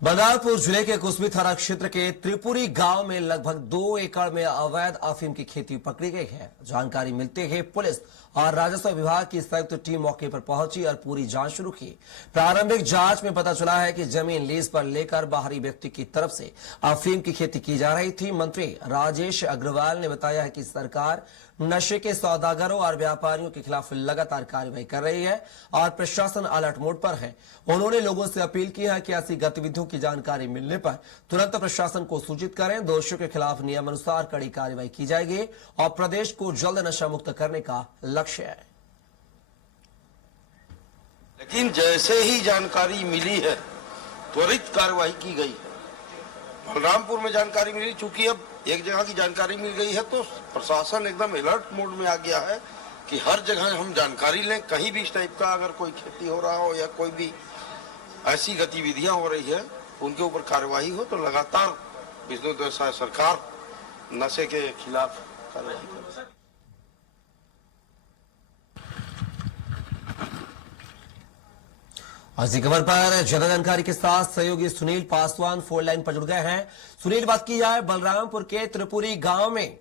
बलरामपुर जिले के कुसमी थाना क्षेत्र के त्रिपुरी गांव में लगभग 2 एकड़ में अवैध अफीम की खेती पकड़ी गई है। जानकारी मिलते ही पुलिस और राजस्व विभाग की संयुक्त टीम मौके पर पहुंची और पूरी जांच शुरू की। प्रारंभिक जांच में पता चला है कि जमीन लीज पर लेकर बाहरी व्यक्ति की तरफ से अफीम की खेती की जा रही थी। मंत्री राजेश अग्रवाल ने बताया है कि सरकार नशे के सौदागरों और व्यापारियों के खिलाफ लगातार कार्रवाई कर रही है और प्रशासन अलर्ट मोड पर है। उन्होंने लोगों से अपील की है कि ऐसी गतिविधियों की जानकारी मिलने पर तुरंत प्रशासन को सूचित करें। दोषियों के खिलाफ नियमानुसार कड़ी कार्रवाई की जाएगी और प्रदेश को जल्द नशा मुक्त करने का लक्ष्य है। लेकिन जैसे ही जानकारी मिली है त्वरित कार्रवाई की गई है। बलरामपुर में जानकारी मिली, चूंकि अब एक जगह की जानकारी मिल गई है तो प्रशासन एकदम अलर्ट मोड में आ गया है कि हर जगह हम जानकारी लें। कहीं भी इस टाइप का अगर कोई खेती हो रहा हो या कोई भी ऐसी गतिविधियां हो रही है उनके ऊपर कार्रवाई हो, तो लगातार विष्णु दशा सरकार नशे के खिलाफ कार्रवाई कर रही है। इसी खबर पर ज्यादा जानकारी के साथ सहयोगी सुनील पासवान फोन लाइन पर जुड़ गए हैं। सुनील, बात की जाए बलरामपुर के त्रिपुरी गांव में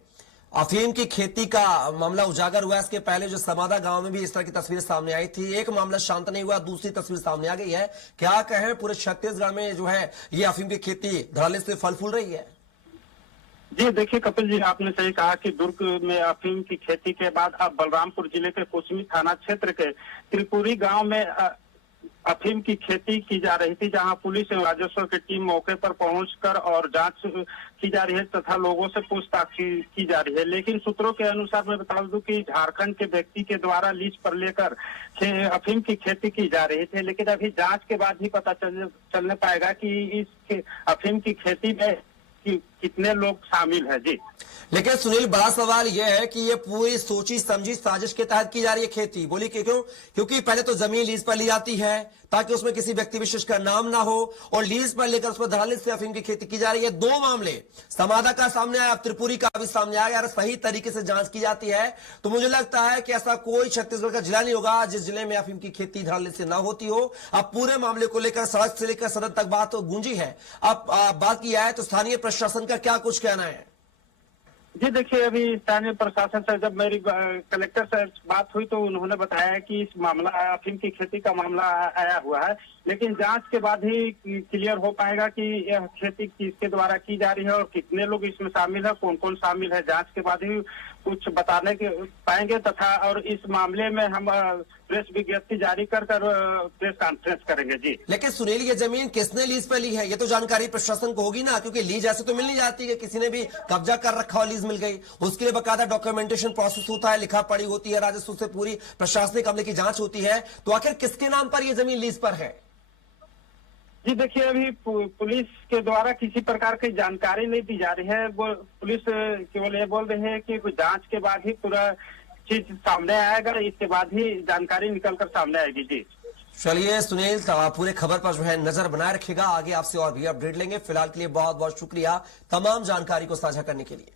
अफीम की खेती का मामला उजागर हुआ। इसके पहले जो समादा गांव में भी इस तरह की तस्वीर सामने आई थी। एक मामला शांत नहीं हुआ, दूसरी तस्वीर सामने आ गई है। क्या कहें, पूरे छत्तीसगढ़ में जो है ये अफीम की खेती धड़ल्ले से फल फूल रही है। जी देखिए कपिल जी, आपने सही कहा कि दुर्ग में अफीम की खेती के बाद अब बलरामपुर जिले के कुसमी थाना क्षेत्र के त्रिपुरी गांव में अफीम की खेती की जा रही थी, जहां पुलिस एवं राजस्व की टीम मौके पर पहुंचकर और जांच की जा रही है तथा लोगों से पूछताछ की जा रही है। लेकिन सूत्रों के अनुसार मैं बता दूं कि झारखंड के व्यक्ति के द्वारा लीज पर लेकर अफीम की खेती की जा रही थी। लेकिन अभी जांच के बाद ही पता चलने पाएगा कि इस अफीम की खेती में कितने लोग शामिल है। जी लेकिन सुनील, बड़ा सवाल यह है कि ये पूरी सोची समझी साजिश के तहत की जा रही है खेती। बोली कि क्यों? क्योंकि पहले तो जमीन लीज पर ली जाती है ताकि उसमें किसी व्यक्ति विशेष का नाम ना हो, और लीज पर लेकर उसमें धड़ल्ले से अफीम की खेती की जा रही है। 2 मामले समादा का सामने आया, अब त्रिपुरी का भी सामने आया। अगर सही तरीके से जांच की जाती है तो मुझे लगता है कि ऐसा कोई छत्तीसगढ़ का जिला नहीं होगा जिस जिले में अफीम की खेती धड़ल्ले से ना होती हो। अब पूरे मामले को लेकर सड़क से लेकर सदन तक बात गूंजी है। अब बात की जाए तो स्थानीय प्रशासन का क्या कुछ कहना है? जी देखिए, अभी स्थानीय प्रशासन से जब मेरी कलेक्टर से बात हुई तो उन्होंने बताया कि इस मामला अफीम की खेती का मामला आया हुआ है, लेकिन जांच के बाद ही क्लियर हो पाएगा कि यह खेती किसके द्वारा की जा रही है और कितने लोग इसमें शामिल है, कौन कौन शामिल है। जांच के बाद ही कुछ बताने के पाएंगे तथा और इस मामले में हम प्रेस विज्ञप्ति जारी कर प्रेस कॉन्फ्रेंस करेंगे। जी लेकिन सुनील, ये जमीन किसने लीज पे ली है, ये तो जानकारी प्रशासन को होगी ना, क्योंकि लीज ऐसे तो मिल नहीं जाती है। किसी ने भी कब्जा कर रखा और लीज मिल गई, उसके लिए बकायदा डॉक्यूमेंटेशन प्रोसेस होता है, लिखा पढ़ी होती है, राजस्व से पूरी प्रशासनिक अमले की जांच होती है। तो आखिर किसके नाम पर यह जमीन लीज पर है? जी देखिए, अभी पुलिस के द्वारा किसी प्रकार की जानकारी नहीं दी जा रही है। पुलिस केवल ये बोल रही है कि जांच के बाद ही पूरा चीज सामने आएगा, इसके बाद ही जानकारी निकलकर सामने आएगी। जी चलिए सुनील, पूरे खबर पर जो है नजर बनाए रखिएगा। आगे आपसे और भी अपडेट लेंगे। फिलहाल के लिए बहुत बहुत शुक्रिया तमाम जानकारी को साझा करने के लिए।